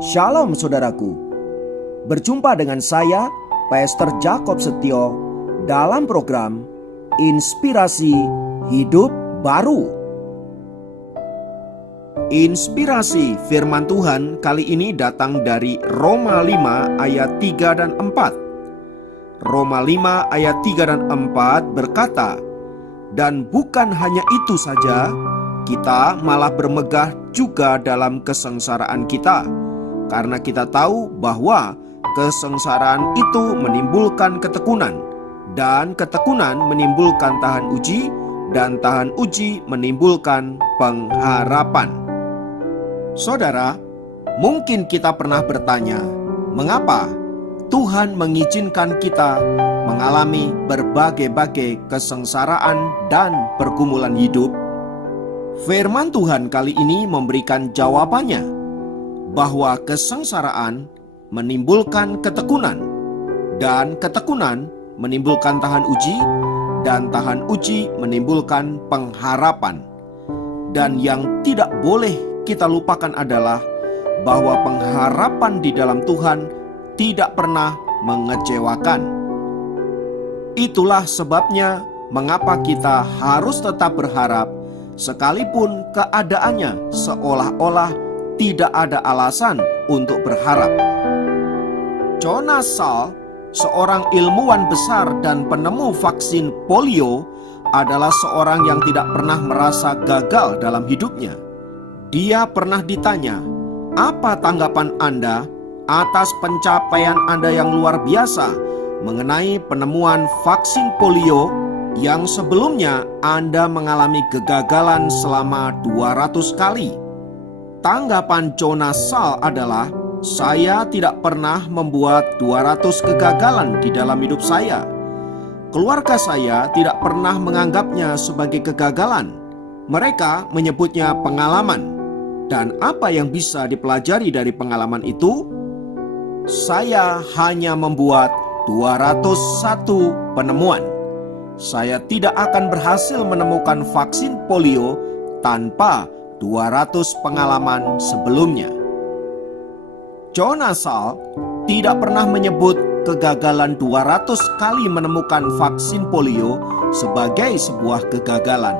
Shalom saudaraku. Berjumpa dengan saya, Pastor Jacob Setio, dalam program Inspirasi Hidup Baru. Inspirasi firman Tuhan kali ini datang dari Roma 5 ayat 3 dan 4. Roma 5 ayat 3 dan 4 berkata, "Dan bukan hanya itu saja, kita malah bermegah juga dalam kesengsaraan kita, karena kita tahu bahwa kesengsaraan itu menimbulkan ketekunan, dan ketekunan menimbulkan tahan uji, dan tahan uji menimbulkan pengharapan." Saudara, mungkin kita pernah bertanya, mengapa Tuhan mengizinkan kita mengalami berbagai-bagai kesengsaraan dan pergumulan hidup? Firman Tuhan kali ini memberikan jawabannya, bahwa kesengsaraan menimbulkan ketekunan, dan ketekunan menimbulkan tahan uji, dan tahan uji menimbulkan pengharapan. Dan yang tidak boleh kita lupakan adalah bahwa pengharapan di dalam Tuhan tidak pernah mengecewakan. Itulah sebabnya mengapa kita harus tetap berharap, sekalipun keadaannya seolah-olah tidak ada alasan untuk berharap. Jonas Salk, seorang ilmuwan besar dan penemu vaksin polio, adalah seorang yang tidak pernah merasa gagal dalam hidupnya. Dia pernah ditanya, "Apa tanggapan Anda atas pencapaian Anda yang luar biasa mengenai penemuan vaksin polio yang sebelumnya Anda mengalami kegagalan selama 200 kali?" Tanggapan Jonas Salk adalah, "Saya tidak pernah membuat 200 kegagalan di dalam hidup saya. Keluarga saya tidak pernah menganggapnya sebagai kegagalan. Mereka menyebutnya pengalaman. Dan apa yang bisa dipelajari dari pengalaman itu? Saya hanya membuat 201 penemuan. Saya tidak akan berhasil menemukan vaksin polio tanpa 200 pengalaman sebelumnya." Jonas Salk tidak pernah menyebut kegagalan 200 kali menemukan vaksin polio sebagai sebuah kegagalan.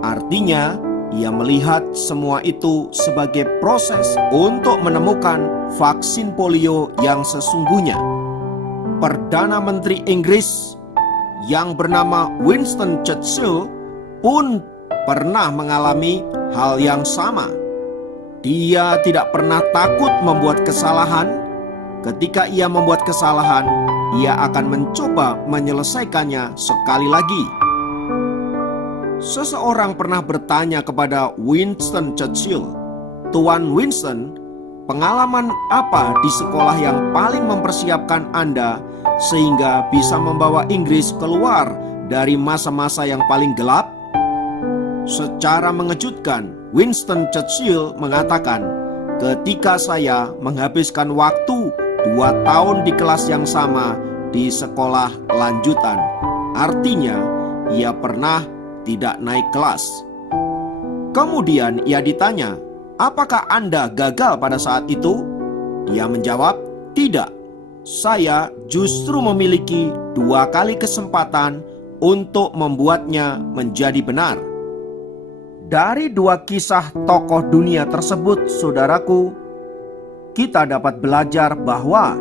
Artinya, ia melihat semua itu sebagai proses untuk menemukan vaksin polio yang sesungguhnya. Perdana Menteri Inggris yang bernama Winston Churchill pun pernah mengalami hal yang sama. Dia tidak pernah takut membuat kesalahan. Ketika ia membuat kesalahan, ia akan mencoba menyelesaikannya sekali lagi. Seseorang pernah bertanya kepada Winston Churchill, "Tuan Winston, pengalaman apa di sekolah yang paling mempersiapkan Anda sehingga bisa membawa Inggris keluar dari masa-masa yang paling gelap?" Secara mengejutkan, Winston Churchill mengatakan, "Ketika saya menghabiskan waktu 2 tahun di kelas yang sama di sekolah lanjutan." Artinya, ia pernah tidak naik kelas. Kemudian ia ditanya, "Apakah Anda gagal pada saat itu?" Dia menjawab, "Tidak. Saya justru memiliki 2 kali kesempatan untuk membuatnya menjadi benar." Dari 2 kisah tokoh dunia tersebut, saudaraku, kita dapat belajar bahwa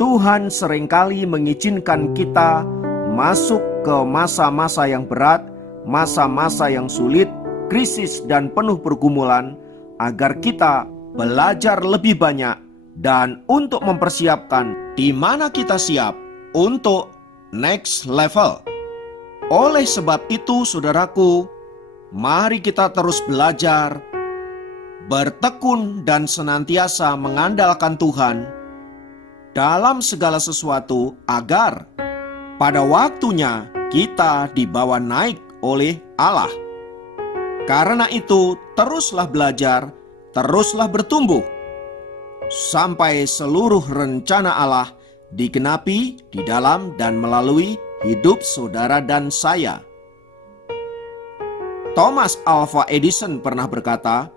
Tuhan seringkali mengizinkan kita masuk ke masa-masa yang berat, masa-masa yang sulit, krisis dan penuh pergumulan, agar kita belajar lebih banyak dan untuk mempersiapkan di mana kita siap untuk next level. Oleh sebab itu, saudaraku, mari kita terus belajar, bertekun dan senantiasa mengandalkan Tuhan dalam segala sesuatu, agar pada waktunya kita dibawa naik oleh Allah. Karena itu, teruslah belajar, teruslah bertumbuh, sampai seluruh rencana Allah digenapi di dalam dan melalui hidup saudara dan saya. Thomas Alva Edison pernah berkata,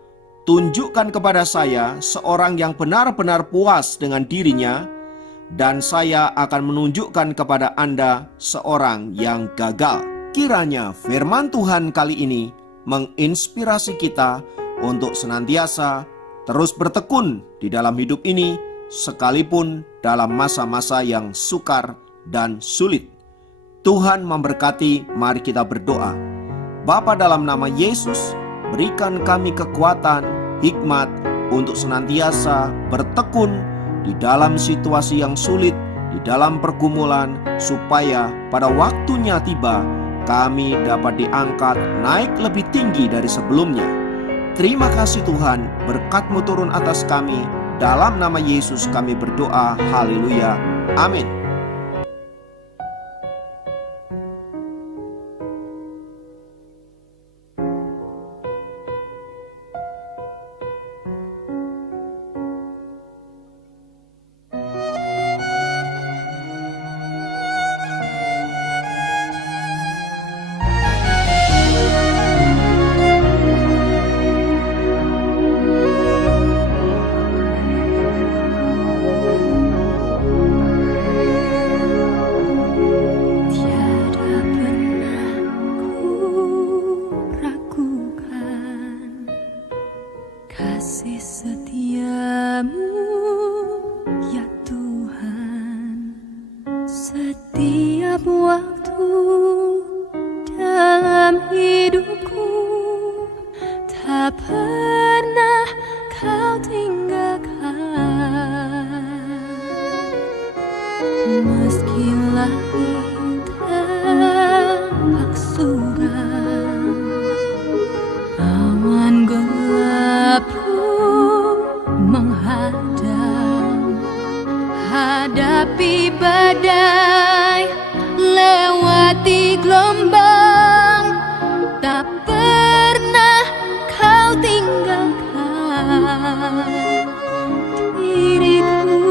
tunjukkan kepada saya seorang yang benar-benar puas dengan dirinya, dan saya akan menunjukkan kepada Anda seorang yang gagal. Kiranya firman Tuhan kali ini menginspirasi kita untuk senantiasa terus bertekun di dalam hidup ini, sekalipun dalam masa-masa yang sukar dan sulit. Tuhan memberkati, mari kita berdoa. Bapa, dalam nama Yesus, berikan kami kekuatan, hikmat untuk senantiasa bertekun di dalam situasi yang sulit, di dalam pergumulan, supaya pada waktunya tiba kami dapat diangkat naik lebih tinggi dari sebelumnya. Terima kasih Tuhan, berkat-Mu turun atas kami. Dalam nama Yesus kami berdoa, haleluya, amin. Kasih setiamu ya Tuhan, setiap waktu dalam hidupku, tak pernah Kau tinggalkan. Meski langit tampak suram, awan gelap menghadang, hadapi badai, lewati gelombang, tak pernah Kau tinggalkan diriku.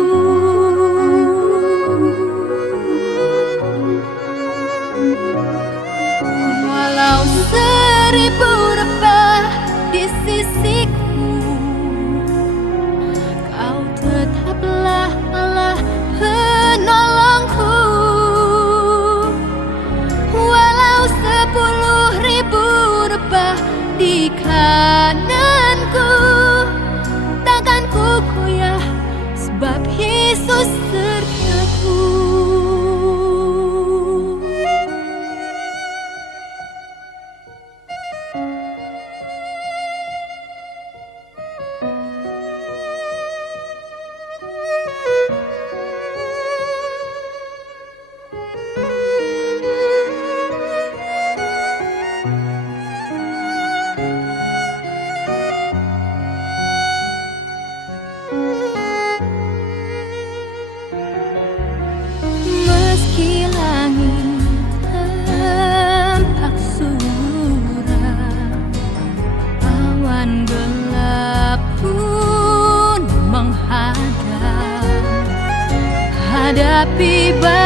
Walau seribu rebah di sisiku, Kau tetaplah Allah penolongku. Walau 10.000 rebah di kananku, takkan ku goyah, sebab Yesus sertaku. Meski langit tampak suram, awan gelap pun menghadang, hadapi badai,